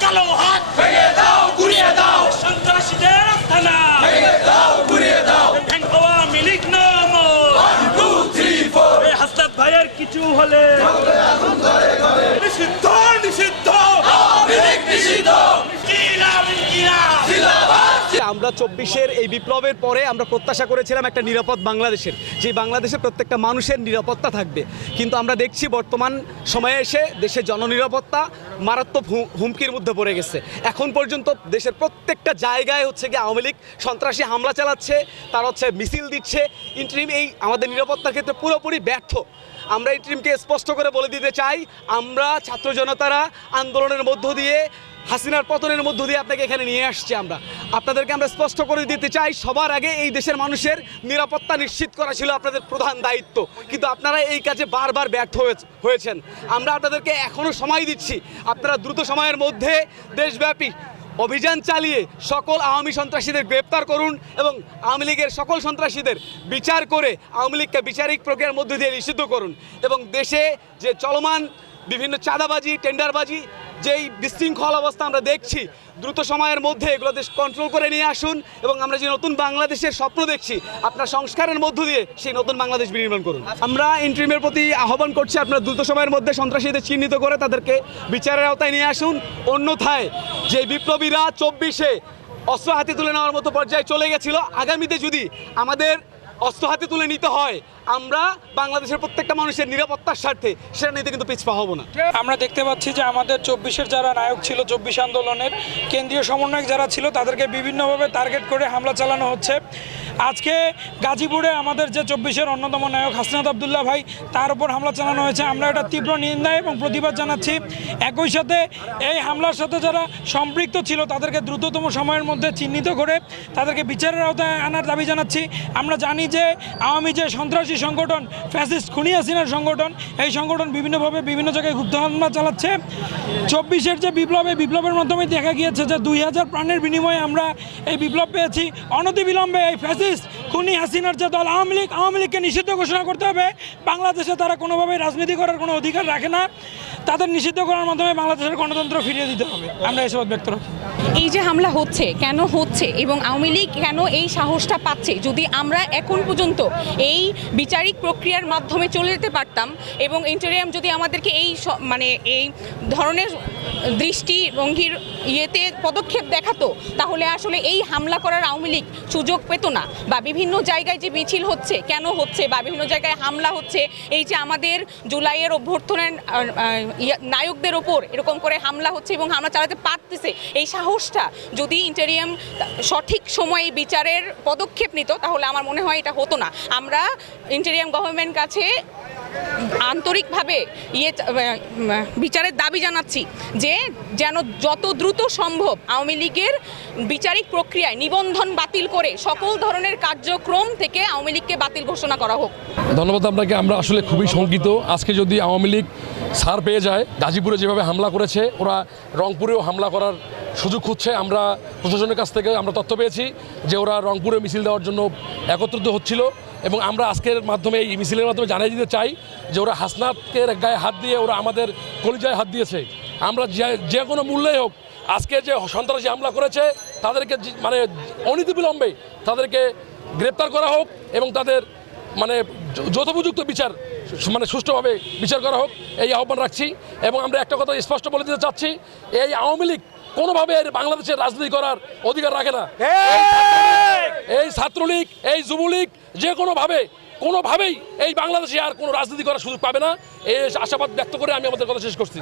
কালো হাত ভেঙে দাও গুড়িয়ে দাও। সন্ত্রাসীদের আস্থানা ভেঙে দাও গুড়িয়ে দাও। ঠ্যাং পাওয়া মিলিক নাম হাসনাত ভাইয়ের কিছু হলে। নিষিদ্ধ নিষিদ্ধ। নিষিদ্ধ। আমরা চব্বিশের এই বিপ্লবের পরে আমরা প্রত্যাশা করেছিলাম একটা নিরাপদ বাংলাদেশের, যে বাংলাদেশে প্রত্যেকটা মানুষের নিরাপত্তা থাকবে। কিন্তু আমরা দেখছি বর্তমান সময়ে এসে দেশের জননিরাপত্তা মারাত্মক হুমকির মধ্যে পড়ে গেছে। এখন পর্যন্ত দেশের প্রত্যেকটা জায়গায় হচ্ছে গিয়ে আওয়ামী লীগ সন্ত্রাসী হামলা চালাচ্ছে, তারা হচ্ছে মিছিল দিচ্ছে। ইন্টারিম এই আমাদের নিরাপত্তার ক্ষেত্রে পুরোপুরি ব্যর্থ। আমরা এই টিমকে স্পষ্ট করে বলে দিতে চাই, আমরা ছাত্র জনতারা আন্দোলনের মধ্য দিয়ে হাসিনার পতনের মধ্য দিয়ে আপনাকে এখানে নিয়ে আসছি আমরা। আপনাদেরকে আমরা স্পষ্ট করে দিতে চাই, সবার আগে এই দেশের মানুষের নিরাপত্তা নিশ্চিত করা ছিল আপনাদের প্রধান দায়িত্ব। কিন্তু আপনারা এই কাজে বারবার ব্যর্থ হয়েছে- হয়েছেন। আমরা আপনাদেরকে এখনও সময় দিচ্ছি, আপনারা দ্রুত সময়ের মধ্যে দেশব্যাপী অভিযান চালিয়ে সকল আওয়ামী সন্ত্রাসীদের গ্রেপ্তার করুন এবং আওয়ামী লীগের সকল সন্ত্রাসীদের বিচার করে আওয়ামী লীগকে বিচারিক প্রক্রিয়ার মধ্য দিয়ে নিষিদ্ধ করুন। এবং দেশে যে চলমান বিভিন্ন চাঁদাবাজি, টেন্ডারবাজি যেই বিশৃঙ্খল অবস্থা আমরা দেখছি, দ্রুত সময়ের মধ্যে এগুলো দেশ কন্ট্রোল করে নিয়ে আসুন এবং আমরা যে নতুন বাংলাদেশের স্বপ্ন দেখছি, আপনার সংস্কারের মধ্য দিয়ে সেই নতুন বাংলাদেশ বিনির্মাণ করুন। আমরা ইন্ট্রিমের প্রতি আহ্বান করছি, আপনারা দ্রুত সময়ের মধ্যে সন্ত্রাসীদের চিহ্নিত করে তাদেরকে বিচারের আওতায় নিয়ে আসুন। অন্যথায় যে বিপ্লবীরা চব্বিশে অস্ত্র হাতে তুলে নেওয়ার মতো পর্যায়ে চলে গেছিল, আগামীতে যদি আমাদের অস্ত্র হাতে তুলে নিতে হয়। আমরা বাংলাদেশের প্রত্যেকটা মানুষের নিরাপত্তার স্বার্থে সেটা নিতে কিন্তু পিছপা হব না। আমরা দেখতে পাচ্ছি যে আমাদের চব্বিশের যারা নায়ক ছিল, চব্বিশ আন্দোলনের কেন্দ্রীয় সমন্বয়ক যারা ছিল, তাদেরকে বিভিন্নভাবে টার্গেট করে হামলা চালানো হচ্ছে। আজকে গাজীপুরে আমাদের যে চব্বিশের অন্যতম নায়ক হাসনাত আবদুল্লাহ ভাই, তার উপর হামলা চালানো হয়েছে। আমরা এটা তীব্র নিন্দা এবং প্রতিবাদ জানাচ্ছি। একই সাথে এই হামলার সাথে যারা সম্পৃক্ত ছিল, তাদেরকে দ্রুততম সময়ের মধ্যে চিহ্নিত করে তাদেরকে বিচারের আওতায় আনার দাবি জানাচ্ছি। আমরা জানি যে আওয়ামী যে সন্ত্রাসী সংগঠন, ফ্যাসিস্ট খুনি হাসিনার সংগঠন, এই সংগঠন বিভিন্নভাবে বিভিন্ন জায়গায় গুপ্ত হামলা চালাচ্ছে। চব্বিশের যে বিপ্লব বিপ্লবের মাধ্যমে দেখা গিয়েছে যে দুই হাজার প্রাণের বিনিময়ে আমরা এই বিপ্লব পেয়েছি। অনতিবিলম্বে এই ফ্যাসিস্ট খুনি হাসিনার যে দল, আওয়ামী লীগ, আওয়ামী লীগকে নিষিদ্ধ ঘোষণা করতে হবে। বাংলাদেশে তারা কোনোভাবেই রাজনীতি করার কোনো অধিকার রাখে না। তাদের নিষিদ্ধ করার মাধ্যমে বাংলাদেশের গণতন্ত্র ফিরিয়ে দিতে হবে। আমরা এসব ব্যক্ত এই যে হামলা হচ্ছে, কেন হচ্ছে এবং আওয়ামী লীগ কেন এই সাহসটা পাচ্ছে? যদি আমরা এখন পর্যন্ত এই বিচারিক প্রক্রিয়ার মাধ্যমে চলে যেতে পারতাম এবং ইন্টারিয়াম যদি আমাদেরকে এই মানে এই ধরনের দৃষ্টিভঙ্গির ইয়েতে পদক্ষেপ দেখাতো, তাহলে আসলে এই হামলা করার আওয়ামী লীগ সুযোগ পেত না। বা বিভিন্ন জায়গায় যে মিছিল হচ্ছে, কেন হচ্ছে? বা বিভিন্ন জায়গায় হামলা হচ্ছে? এই যে আমাদের জুলাইয়ের অভ্যর্থনের নায়কদের ওপর এরকম করে হামলা হচ্ছে এবং হামলা চালাতে পারতেছে। এই সাহসটা যদি ইন্টারিয়াম সঠিক সময়ে বিচারের পদক্ষেপ নিত, তাহলে আমার মনে হয় এটা হতো না। আমরা ইন্টারিয়াম গভর্নমেন্ট কাছে আন্তরিকভাবে ইয়ে বিচারের দাবি জানাচ্ছি যে যেন যত দ্রুত সম্ভব আওয়ামী লীগের বিচারিক প্রক্রিয়ায় নিবন্ধন বাতিল করে সকল ধরনের কার্যক্রম থেকে আওয়ামী লীগকে বাতিল ঘোষণা করা হোক। ধন্যবাদ আপনাকে, আমরা আসলে খুবই শঙ্কিত। আজকে যদি আওয়ামী লীগ সার পেয়ে যায়, গাজীপুরে যেভাবে হামলা করেছে, ওরা রংপুরেও হামলা করার সুযোগ খুঁজছে। আমরা প্রশাসনের কাছ থেকে আমরা তথ্য পেয়েছি যে ওরা রংপুরে মিছিল দেওয়ার জন্য একত্রিত হচ্ছিল। এবং আমরা আজকের মাধ্যমে এই মিছিলের মাধ্যমে জানিয়ে দিতে চাই যে ওরা হাসনাতের গায়ে হাত দিয়ে ওরা আমাদের কলিজায় হাত দিয়েছে। আমরা যে- কোনো মূল্যে হোক, আজকে যে সন্ত্রাসী হামলা করেছে, তাদেরকে মানে অনীতিবিলম্বে তাদেরকে গ্রেপ্তার করা হোক এবং তাদের মানে যথোপযুক্ত বিচার মানে সুষ্ঠুভাবে বিচার করা হোক, এই আহ্বান রাখছি। এবং আমরা একটা কথা স্পষ্ট বলে দিতে চাচ্ছি, এই আওয়ামী লীগ কোনোভাবে বাংলাদেশের রাজনীতি করার অধিকার রাখে না। এই ছাত্রলীগ, এই যুবলীগ, যে কোনোভাবে, কোনোভাবেই এই বাংলাদেশে আর কোনো রাজনীতি করার সুযোগ পাবে না। এই আশাবাদ ব্যক্ত করে আমি আমাদের কথা শেষ করছি।